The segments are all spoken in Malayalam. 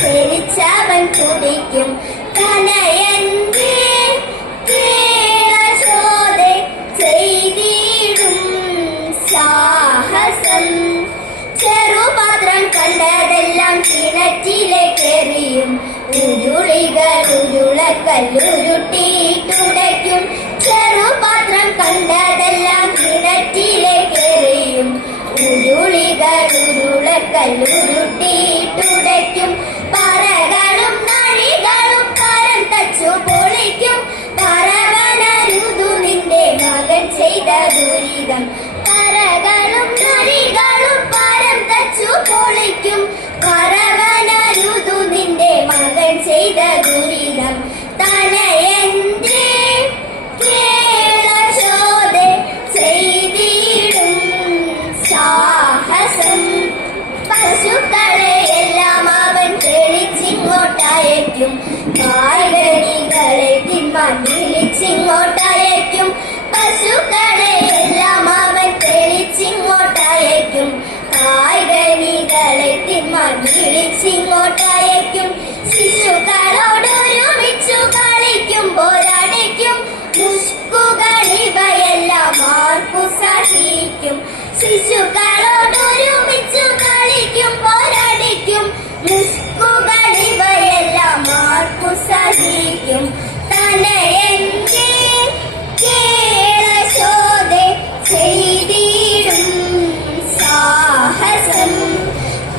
ചരിച്ചവൻ കുടിക്കും തനയന്റെ കേളശോധെ ചെയ്തിടും സാഹസം. ചെറുപാത്രം കണ്ടതെല്ലാം കിണറ്റിലേക്കെറിയും ഉരുളികൾ ഉരുളക്കല്ലുരുട്ടിയിട്ടുടയ്ക്കും. ചെറുപാത്രം കണ്ടതെല്ലാം കിണറ്റിലേക്കെറിയും ഉരുളികൾ ഉരുളക്കല്ലുരുട്ടിയിട്ടുടയ്ക്കും. പറകളും നഴികളും കരം തച്ചു പൊളിക്കും. പറവനരുതു നിന്റെ മകൻ ചെയ്ത ദുരിതം. പറകളും നഴികളും കരം തച്ചു പൊളിക്കും. പറവനരുതു നിന്റെ മകൻ ചെയ്ത ദുരിതം. തനയന്റെ കേളശോധെ ചെയ്തിടും സാഹസം. പശുക്കളെ എല്ലാം അവൻ തെളിച്ചിങ്ങോട്ടയക്കും. കായ്കനികളെ തിന്മാൻ വിളിച്ചിങ്ങോട്ടയക്കും. പശുക്കളെ എല്ലാം അവൻ തെളിച്ചിങ്ങോട്ടയക്കും. കായ്കനികളെ തിന്മാൻ വിളിച്ചിങ്ങോട്ടയക്കും. ശിശുക്കളോടൊരുമിച്ചു കളിക്കുമ്പോഴടിക്കും. മുഷ്കുകളിവയെല്ലാം ആർക്കു സഹിക്കും. ശിശുക്കളോടൊരുമിച്ചു കളിക്കുമ്പോഴടിക്കും. മുഷ്കുകളിവയെല്ലാം ആർക്കു സഹിക്കും. തനയന്റെ കേളശോധെ ചെയ്തിടും സാഹസം.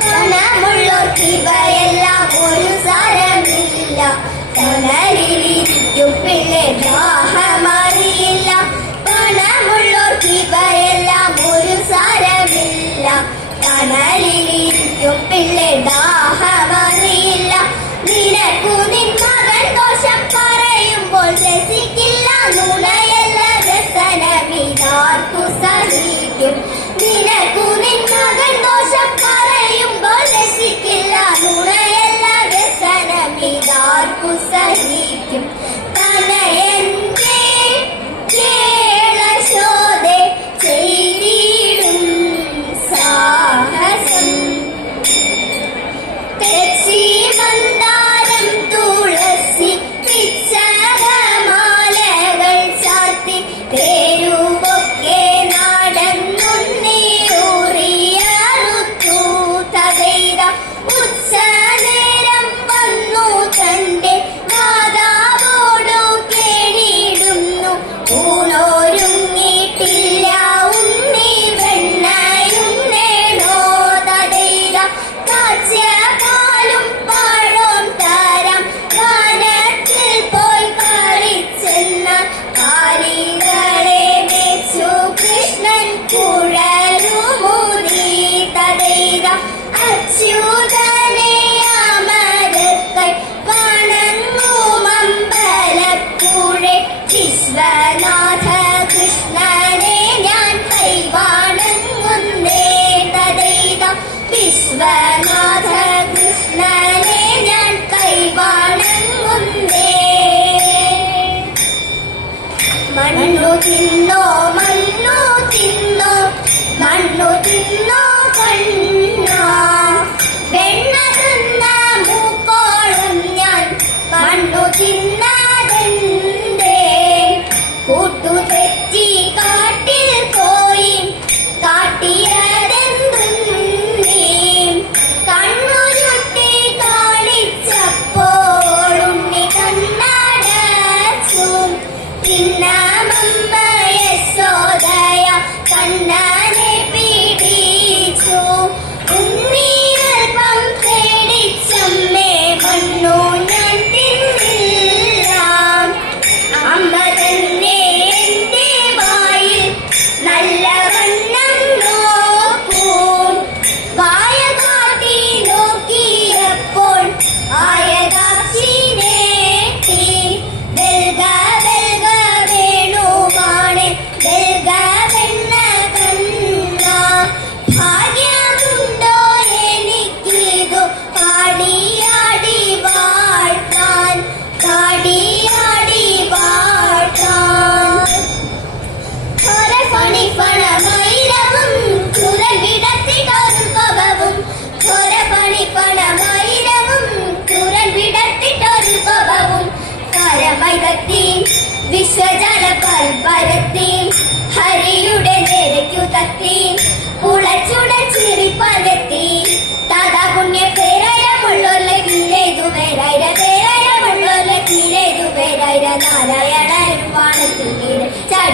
പണമുള്ളോർക്കിവയെല്ലാം ഒരു സാരമില്ല. തണലിലിരിക്കും പിള്ളെ ദാഹമറിയില്ല. പണമുള്ളോർക്കിവയെല്ലാം ഒരു സാരമില്ല. തണലിലിരിക്കും പിള്ളെ ദാഹമറിയില്ല. നിനക്കു നിൻ മകൻ ദോഷം പറയുമ്പോൾ രസിക്കില്ല. നുണയല്ല വ്യസനമിതാർക്കു സഹിക്കും. നിനക്കു നിൻ മകൻ ദോഷം പറയുമ്പോൾ രസിക്കില്ല. നുണയല്ല വ്യസനമിതാർക്കു സഹിക്കും. തനയന്റെ കേളശോധെ ചെയ്തിടും സാഹസം. തെച്ചി മന്ദാരം തുളസി പിച്ചകമാലകൾ ചാർത്തി തേരുവൊക്കെ നടന്നുണ്ണിയൂറിയറുത്തു തകൈത. ഉച്ചനേരം വന്നു തന്റെ മാതാവോടു കേണിടുന്നു. ഊണോരുങ്ങിയിട്ടില്ല ഉണ്ണി വെണ്ണയുണ്ണേണോ തകൈത. കാച്ചിയ പാലും പഴം തരാം വനത്തിൽ പോയി കളിച്ചെന്ന. കാലികളെ വെച്ചു കൃഷ്ണൻ കുഴലുമുതി തകൈത. അച്യുതനെ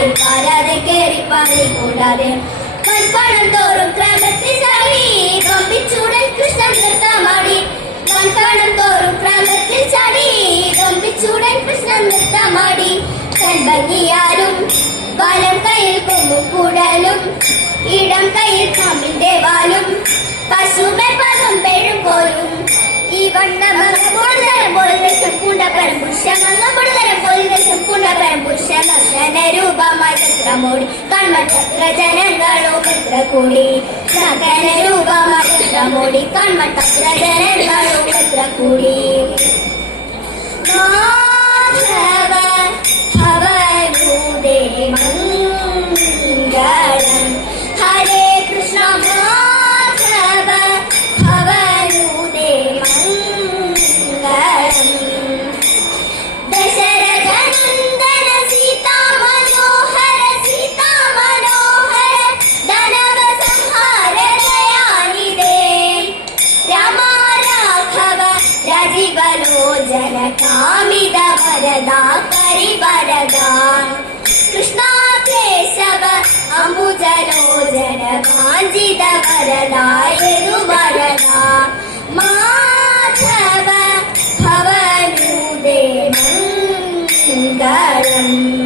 ചാടി പാരാതെ കേറി പാടി കൂടാതെ മൺപണം തോറും ക്രമത്തിൽ ചാടി കൊമ്പിച്ചൂടൻ കൃഷ്ണൻ നൃത്തമാടി മൺപണം തോറും ക്രമത്തിൽ ചാടി കൊമ്പിച്ചൂടൻ കൃഷ്ണൻ നൃത്തമാടി കൺഭംഗിയാലും വലം കയ്യിൽ കൊമ്പും കൂടലും ഇടം കയ്യിൽ കമ്മിന്റെ വാലും പശുമെ പദം പേഴും പോലും ഈ വണ്ണമൂടതരം പോലെ പൂണ്ടപരം പുരുഷമൂടതരം പോലെ പൂണ്ടപരം പുരുഷമ രൂപമായി ചക്രമോടി കൺമട്ടത്ര ജനങ്ങളോ പത്ര കൂടി സകല രൂപമായി ചക്രമോടി കൺമട്ടത്ര ജനങ്ങളോ പത്ര കൂടി മാധവ ഭവനൂദേ മംഗളം ഹരേ കൃഷ്ണ മാധവ ഭവനൂദേ മംഗളം ദശരഥ നന്ദന സീതാ മനോഹര ദനവ സംഹാര ദയാനിധേ രാമ രാഘവ രാജീവലോചന കാമിത വരദാ പരിവരദാ കൃഷ്ണ കേശവ അംബുജലോചന കാഞ്ചിത വരദാ യദുവരദാ മാധവ ഭവനൂദേ മംഗളം.